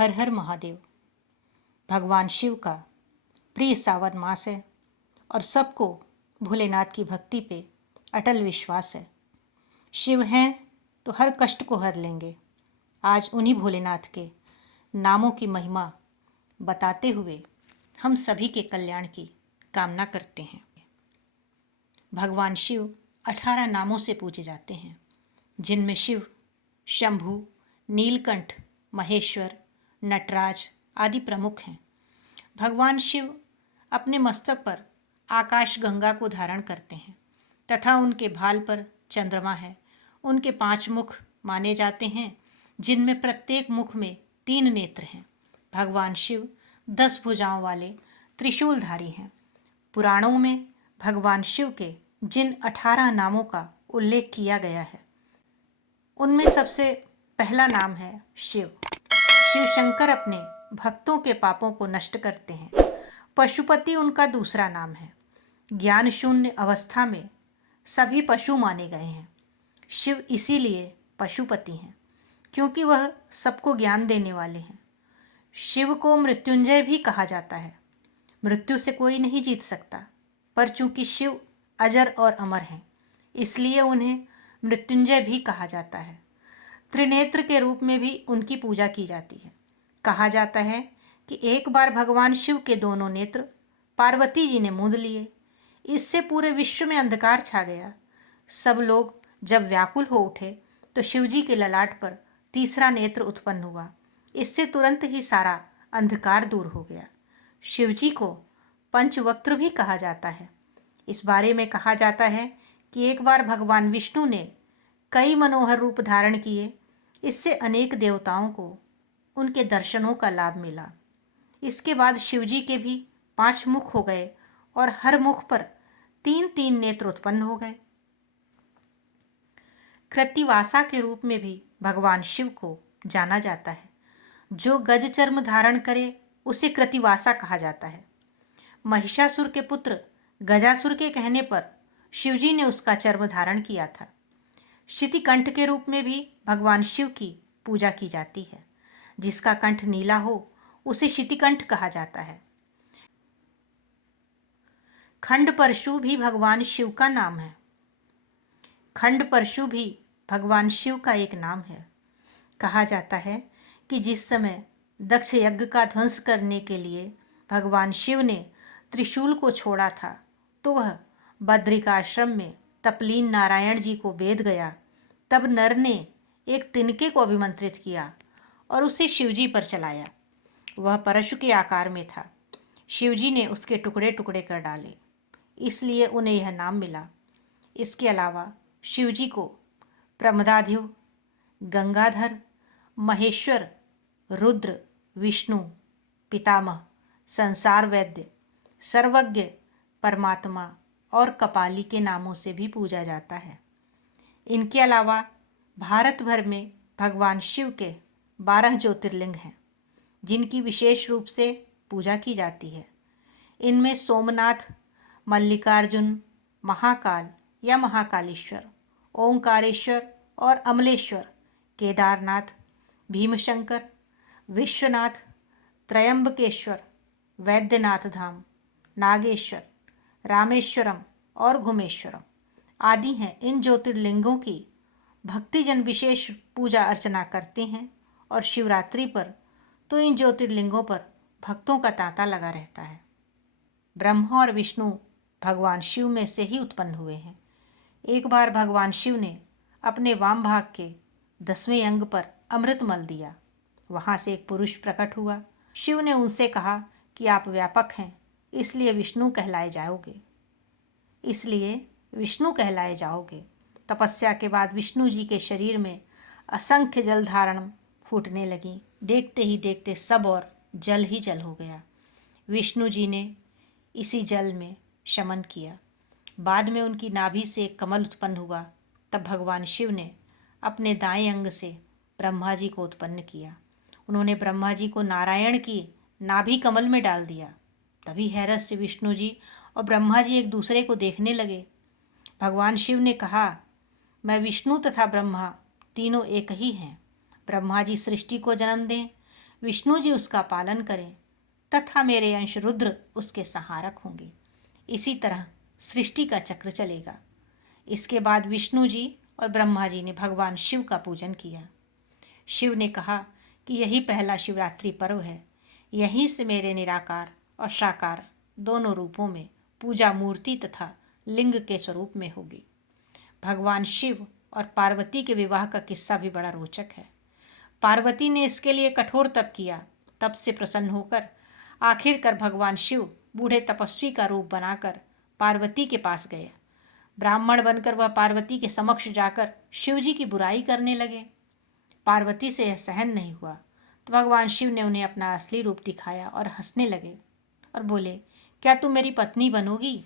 हर हर महादेव। भगवान शिव का प्रिय सावन मास है और सबको भोलेनाथ की भक्ति पे अटल विश्वास है। शिव हैं तो हर कष्ट को हर लेंगे। आज उन्हीं भोलेनाथ के नामों की महिमा बताते हुए हम सभी के कल्याण की कामना करते हैं। भगवान शिव 18 नामों से पूजे जाते हैं, जिनमें शिव, शंभु, नीलकंठ, महेश्वर, नटराज आदि प्रमुख हैं। भगवान शिव अपने मस्तक पर आकाश गंगा को धारण करते हैं तथा उनके भाल पर चंद्रमा है। उनके 5 मुख माने जाते हैं, जिनमें प्रत्येक मुख में 3 नेत्र हैं। भगवान शिव 10 भुजाओं वाले त्रिशूलधारी हैं। पुराणों में भगवान शिव के जिन 18 नामों का उल्लेख किया गया है, उनमें सबसे पहला नाम है शिव। शिव शंकर अपने भक्तों के पापों को नष्ट करते हैं। पशुपति उनका दूसरा नाम है। ज्ञान शून्य अवस्था में सभी पशु माने गए हैं। शिव इसीलिए पशुपति हैं क्योंकि वह सबको ज्ञान देने वाले हैं। शिव को मृत्युंजय भी कहा जाता है। मृत्यु से कोई नहीं जीत सकता, पर चूंकि शिव अजर और अमर हैं, इसलिए उन्हें मृत्युंजय भी कहा जाता है। त्रिनेत्र के रूप में भी उनकी पूजा की जाती है। कहा जाता है कि एक बार भगवान शिव के दोनों नेत्र पार्वती जी ने मूंद लिए। इससे पूरे विश्व में अंधकार छा गया। सब लोग जब व्याकुल हो उठे तो शिवजी के ललाट पर तीसरा नेत्र उत्पन्न हुआ। इससे तुरंत ही सारा अंधकार दूर हो गया। शिवजी को पंचवक्त्र भी कहा जाता है। इस बारे में कहा जाता है कि एक बार भगवान विष्णु ने कई मनोहर रूप धारण किए। इससे अनेक देवताओं को उनके दर्शनों का लाभ मिला। इसके बाद शिवजी के भी 5 मुख हो गए और हर मुख पर 3-3 नेत्र उत्पन्न हो गए। कृत्तिवासा के रूप में भी भगवान शिव को जाना जाता है। जो गज चर्म धारण करे उसे कृत्तिवासा कहा जाता है। महिषासुर के पुत्र गजासुर के कहने पर शिवजी ने उसका चर्म धारण किया था। शितिकंठ के रूप में भी भगवान शिव की पूजा की जाती है। जिसका कंठ नीला हो उसे शितिकंठ कहा जाता है। खंड परशु भी भगवान शिव का नाम है। खंड परशु भी भगवान शिव का एक नाम है। कहा जाता है कि जिस समय दक्ष यज्ञ का ध्वंस करने के लिए भगवान शिव ने त्रिशूल को छोड़ा था, तो वह बद्रिकाश्रम में तपलीन नारायण जी को बेध गया। तब नर ने एक तिनके को अभिमंत्रित किया और उसे शिवजी पर चलाया। वह परशु के आकार में था। शिवजी ने उसके टुकड़े टुकड़े कर डाले, इसलिए उन्हें यह नाम मिला। इसके अलावा शिवजी को प्रमदाधिव, गंगाधर, महेश्वर, रुद्र, विष्णु, पितामह, संसार वैद्य, सर्वज्ञ, परमात्मा और कपाली के नामों से भी पूजा जाता है। इनके अलावा भारत भर में भगवान शिव के 12 ज्योतिर्लिंग हैं, जिनकी विशेष रूप से पूजा की जाती है। इनमें सोमनाथ, मल्लिकार्जुन, महाकाल या महाकालेश्वर, ओंकारेश्वर और अमलेश्वर, केदारनाथ, भीमशंकर, विश्वनाथ, त्रयंबकेश्वर, वैद्यनाथ धाम, नागेश्वर, रामेश्वरम और घुमेश्वरम आदि हैं। इन ज्योतिर्लिंगों की भक्तिजन विशेष पूजा अर्चना करते हैं और शिवरात्रि पर तो इन ज्योतिर्लिंगों पर भक्तों का तांता लगा रहता है। ब्रह्मा और विष्णु भगवान शिव में से ही उत्पन्न हुए हैं। एक बार भगवान शिव ने अपने वाम भाग के 10वें अंग पर अमृत मल दिया। वहाँ से एक पुरुष प्रकट हुआ। शिव ने उनसे कहा कि आप व्यापक हैं, इसलिए विष्णु कहलाए जाओगे। तपस्या के बाद विष्णु जी के शरीर में असंख्य जल धारण फूटने लगी। देखते ही देखते सब और जल ही जल हो गया। विष्णु जी ने इसी जल में शमन किया। बाद में उनकी नाभि से एक कमल उत्पन्न हुआ। तब भगवान शिव ने अपने दाएं अंग से ब्रह्मा जी को उत्पन्न किया। उन्होंने ब्रह्मा जी को नारायण की नाभि कमल में डाल दिया। तभी हैरत से विष्णु जी और ब्रह्मा जी एक दूसरे को देखने लगे। भगवान शिव ने कहा, मैं विष्णु तथा ब्रह्मा तीनों एक ही हैं। ब्रह्मा जी सृष्टि को जन्म दें, विष्णु जी उसका पालन करें तथा मेरे अंश रुद्र उसके संहारक होंगे। इसी तरह सृष्टि का चक्र चलेगा। इसके बाद विष्णु जी और ब्रह्मा जी ने भगवान शिव का पूजन किया। शिव ने कहा कि यही पहला शिवरात्रि पर्व है। यहीं से मेरे निराकार और साकार दोनों रूपों में पूजा मूर्ति तथा लिंग के स्वरूप में होगी। भगवान शिव और पार्वती के विवाह का किस्सा भी बड़ा रोचक है। पार्वती ने इसके लिए कठोर तप किया। तप से प्रसन्न होकर आखिरकार भगवान शिव बूढ़े तपस्वी का रूप बनाकर पार्वती के पास गए। ब्राह्मण बनकर वह पार्वती के समक्ष जाकर शिवजी की बुराई करने लगे। पार्वती से यह सहन नहीं हुआ तो भगवान शिव ने उन्हें अपना असली रूप दिखाया और हंसने लगे और बोले, क्या तुम मेरी पत्नी बनोगी?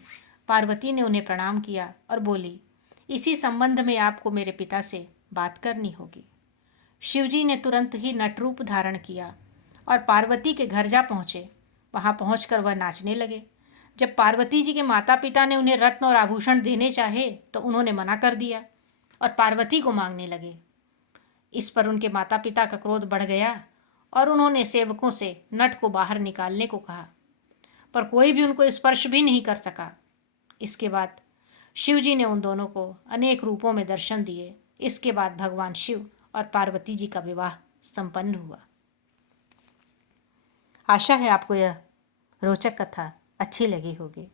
पार्वती ने उन्हें प्रणाम किया और बोली, इसी संबंध में आपको मेरे पिता से बात करनी होगी। शिवजी ने तुरंत ही नटरूप धारण किया और पार्वती के घर जा पहुँचे। वहाँ पहुँचकर वह नाचने लगे। जब पार्वती जी के माता पिता ने उन्हें रत्न और आभूषण देने चाहे तो उन्होंने मना कर दिया और पार्वती को मांगने लगे। इस पर उनके माता पिता का क्रोध बढ़ गया और उन्होंने सेवकों से नट को बाहर निकालने को कहा, पर कोई भी उनको स्पर्श भी नहीं कर सका। इसके बाद शिवजी ने उन दोनों को अनेक रूपों में दर्शन दिए। इसके बाद भगवान शिव और पार्वती जी का विवाह संपन्न हुआ। आशा है आपको यह रोचक कथा अच्छी लगी होगी।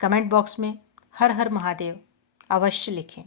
कमेंट बॉक्स में हर हर महादेव अवश्य लिखें।